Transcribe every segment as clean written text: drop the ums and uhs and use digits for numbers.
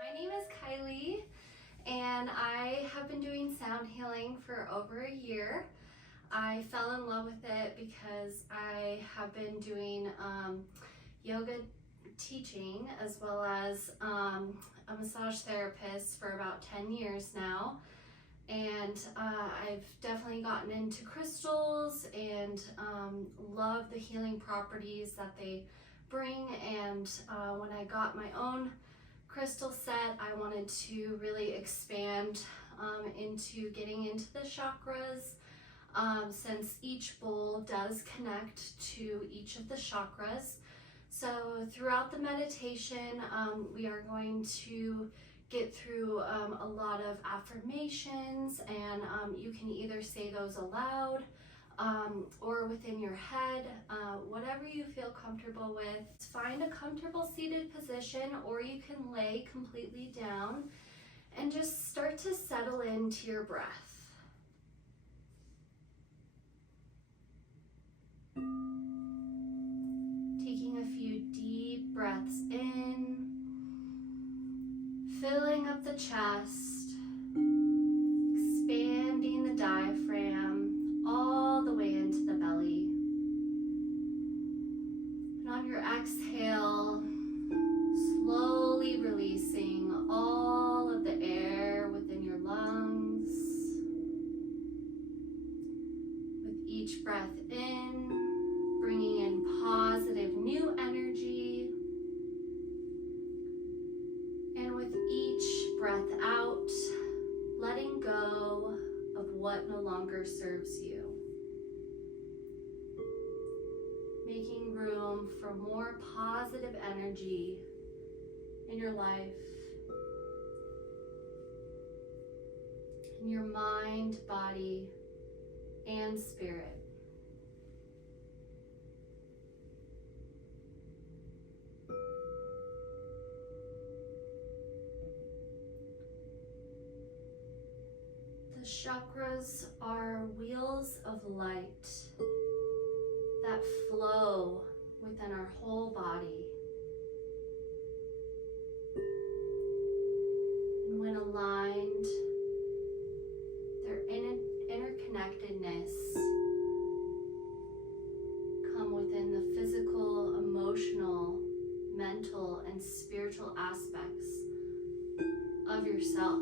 My name is Kylie, and I have been doing sound healing for over a year. I fell in love with it because I have been doing yoga teaching as well as a massage therapist for about 10 years now. And I've definitely gotten into crystals and love the healing properties that they bring. And when I got my own crystal set, I wanted to really expand into getting into the chakras, since each bowl does connect to each of the chakras. So throughout the meditation, we are going to get through a lot of affirmations, and you can either say those aloud or within your head, whatever you feel comfortable with. Find a comfortable seated position, or you can lay completely down and just start to settle into your breath. Taking a few deep breaths in, filling up the chest, expanding the diaphragm all the way into the belly. And on your exhale, slowly releasing all of the air within your lungs. With each breath in, bringing in positive new energy. And with each breath out, letting go of what no longer serves you. Making room for more positive energy in your life, in your mind, body, and spirit. The chakras are wheels of light that flow within our whole body. And when aligned, their interconnectedness come within the physical, emotional, mental, and spiritual aspects of yourself.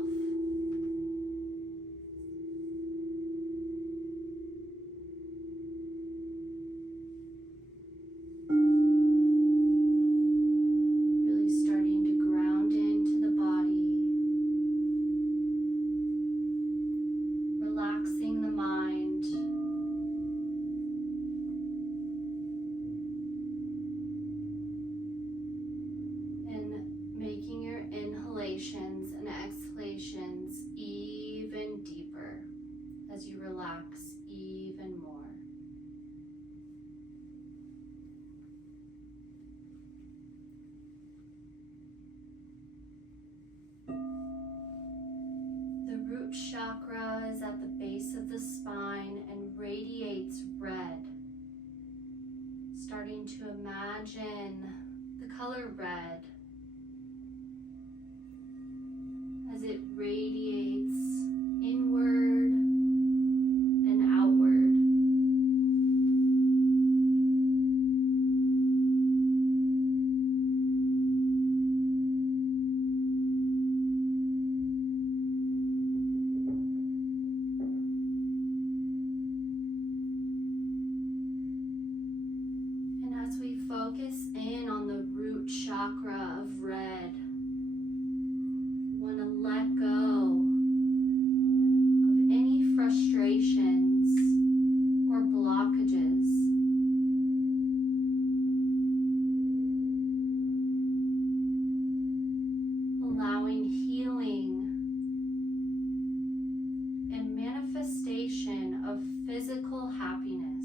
Relaxing the mind, and making your inhalations and exhalations even deeper as you relax even more. Root chakra is at the base of the spine and radiates red. Starting to imagine the color red as it radiates inward and outward. As we focus in on the root chakra of red, want to let go of any frustrations or blockages. Allowing healing and manifestation of physical happiness.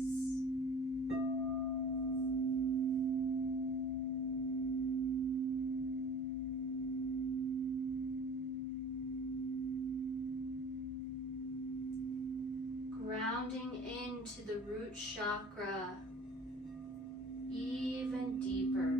Grounding into the root chakra even deeper.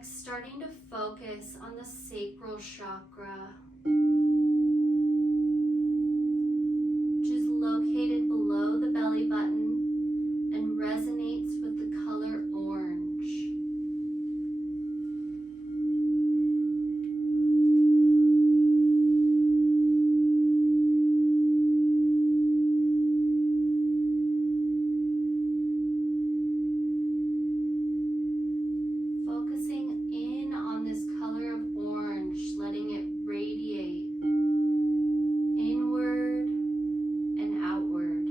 Next, starting to focus on the sacral chakra, which is located below the belly button and resonates with the color orange. Focusing in on this color of orange, letting it radiate inward and outward.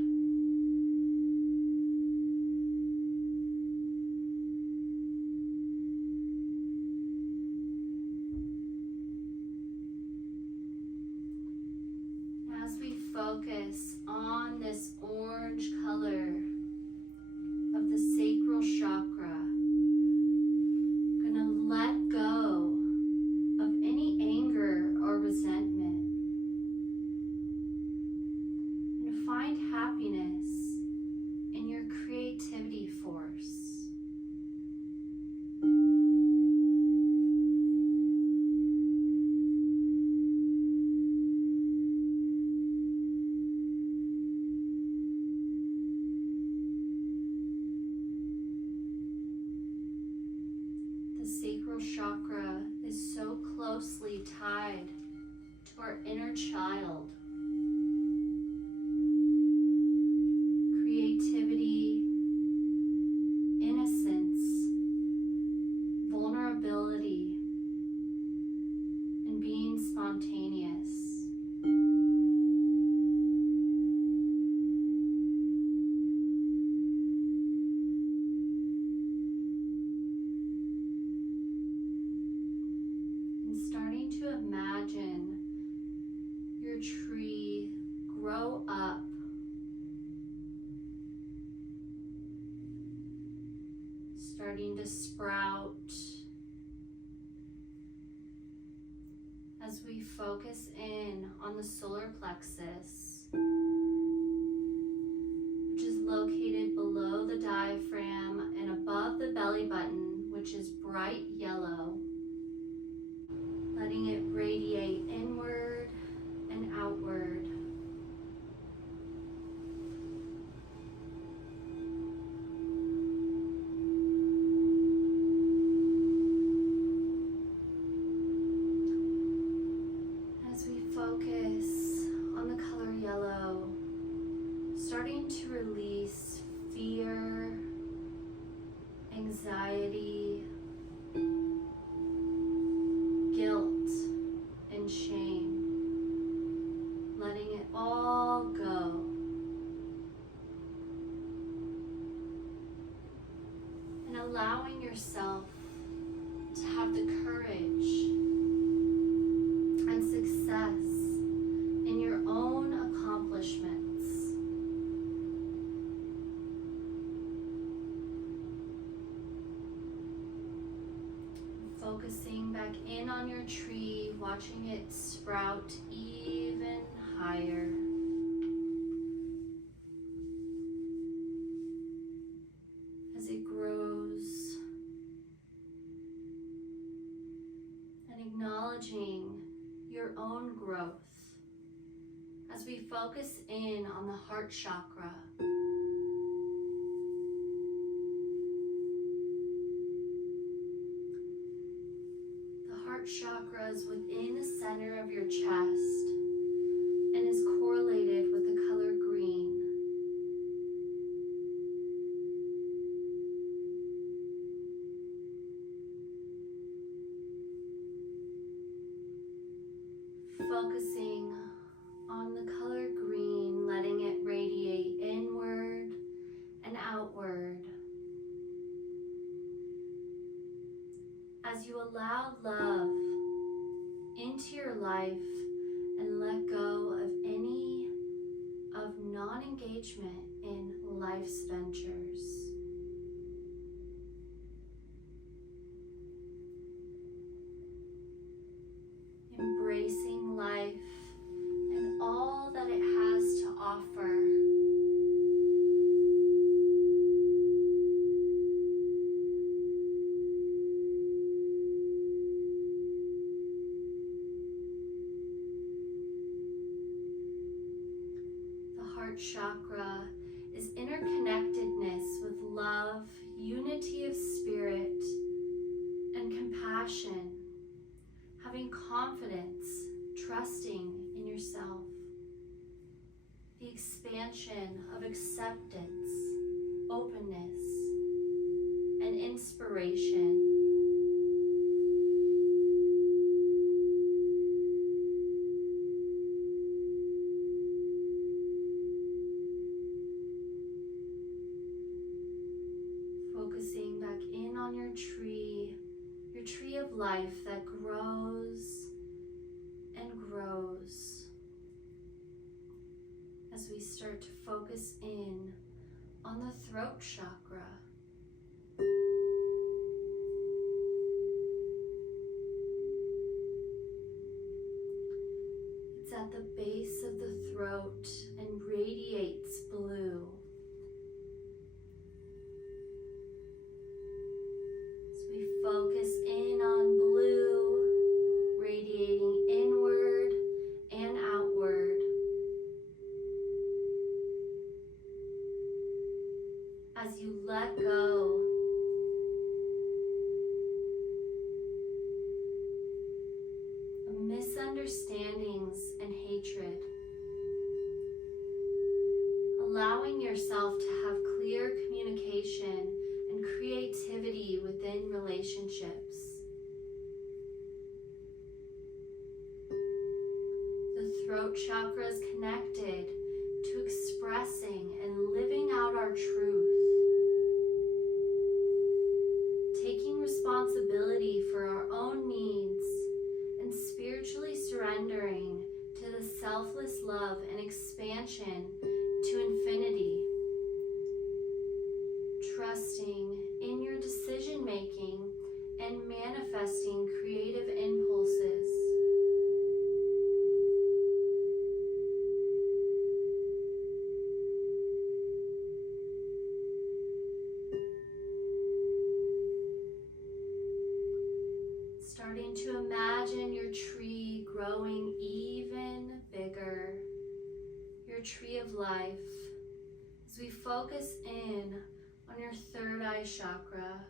As we focus on this orange color of the sacral chakra, gonna let go of any anger or resentment and find happiness in your creativity force. The sacral chakra is so closely tied to our inner child. Creativity, innocence, vulnerability, and being spontaneous. Starting to imagine your tree grow up, starting to sprout as we focus in on the solar plexus, which is located below the diaphragm and above the belly button, which is bright yellow. Letting it radiate inward and outward. As we focus on the color yellow, starting to release fear, anxiety, guilt and shame, letting it all go. And allowing yourself to have the courage and success in your own accomplishments. Focusing back in on your tree, watching it sprout even higher. As it grows, and acknowledging your own growth. As we focus in on the heart chakra, chakra is within the center of your chest and is correlated with the color green. Focusing on the color green, letting it radiate inward and outward. As you allow love into your life and let go of any of non-engagement in life's ventures. Embracing life and all that it has to offer. heart chakra is interconnectedness with love, unity of spirit, and compassion, having confidence, trusting in yourself, the expansion of acceptance, openness, and inspiration. Focusing back in on your tree of life that grows and grows as we start to focus in on the throat chakra. It's at the base of the throat and radiates blue. Focus in on blue, radiating inward and outward. As you let go of misunderstandings and hatred, allowing yourself to have clear communication and creativity within relationships. The throat chakra is connected to expressing and living out our truth, taking responsibility for our own needs and spiritually surrendering to the selfless love and expansion to infinity. Trusting in your decision making and manifesting creative impulses. Starting to imagine your tree growing even bigger, your tree of life, as we focus in on your third eye chakra.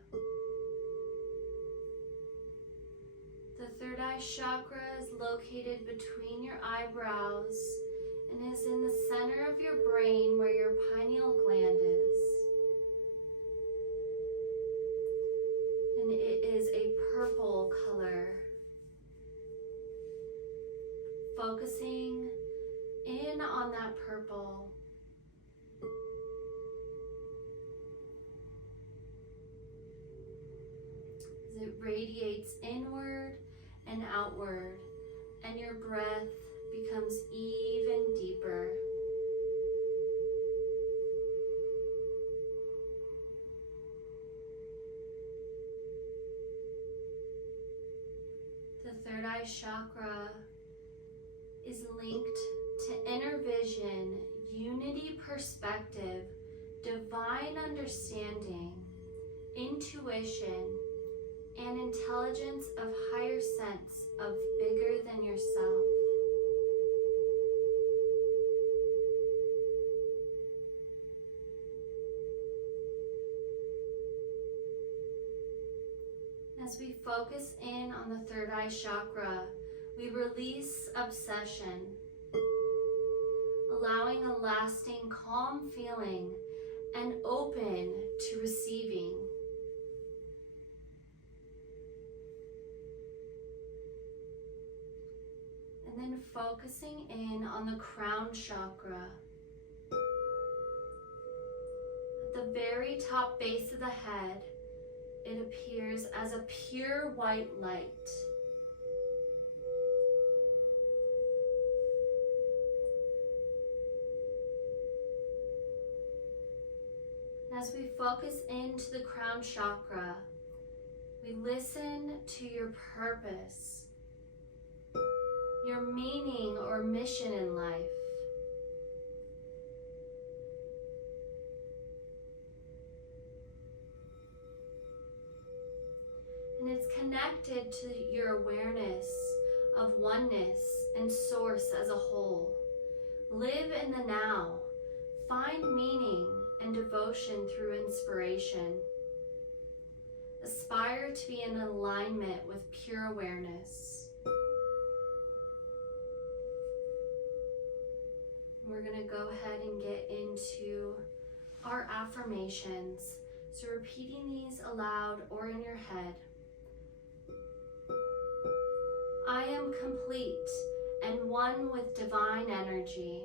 The third eye chakra is located between your eyebrows and is in the center of your brain where your pineal gland is. And it is a purple color. Focusing in on that purple. It radiates inward and outward, and your breath becomes even deeper. The third eye chakra is linked to inner vision, unity perspective, divine understanding, intuition, and intelligence of higher sense of bigger than yourself. As we focus in on the third eye chakra, we release obsession, allowing a lasting calm feeling and open to receiving. And then focusing in on the crown chakra. At the very top base of the head, it appears as a pure white light. As we focus into the crown chakra, we listen to your purpose, your meaning or mission in life. And it's connected to your awareness of oneness and source as a whole. Live in the now, Find meaning and devotion through inspiration. Aspire to be in alignment with pure awareness. We're going to go ahead and get into our affirmations. So repeating these aloud or in your head. I am complete and one with divine energy.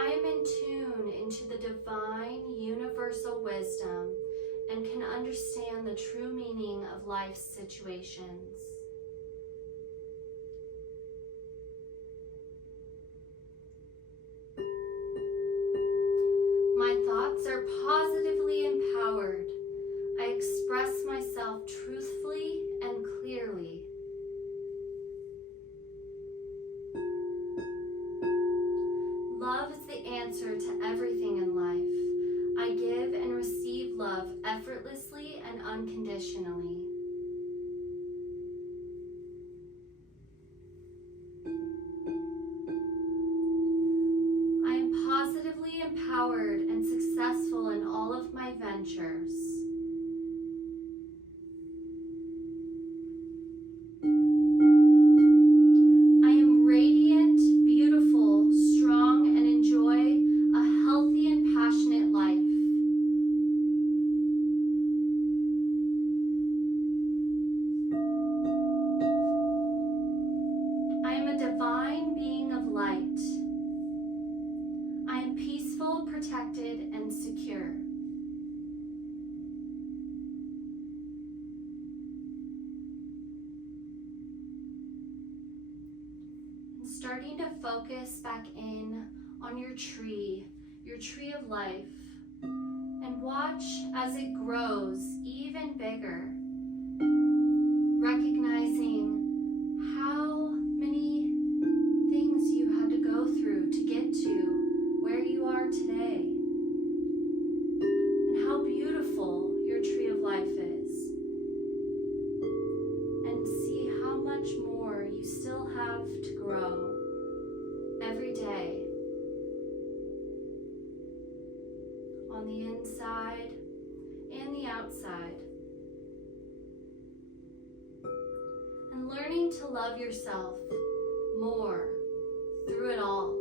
I am in tune into the divine universal wisdom and can understand the true meaning of life's situations. My thoughts are positively empowered. I express myself truthfully and clearly. Love is the answer to everything in life. I give and receive love effortlessly and unconditionally. I am positively empowered and successful in all of my ventures. I am radiant, beautiful, strong, and enjoy a healthy and passionate life. I am a divine being of light. I am peaceful, protected, and secure. And starting to focus back in on your tree of life, and watch as it grows even bigger, recognizing how many things you had to go through to get to where you are today, and how beautiful your tree of life is, and see how much more you still have to grow every day, on the inside and the outside, and learning to love yourself more through it all.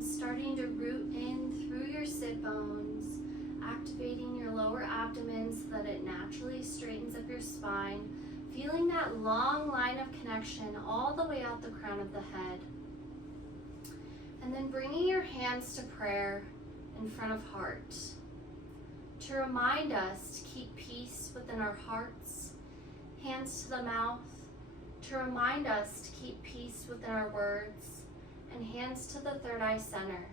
Starting to root in through your sit bones, activating your lower abdomen so that it naturally straightens up your spine, feeling that long line of connection all the way out the crown of the head. And then bringing your hands to prayer in front of heart to remind us to keep peace within our hearts, hands to the mouth to remind us to keep peace within our words, and hands to the third eye center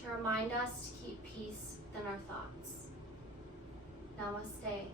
to remind us to keep peace within our thoughts. Namaste.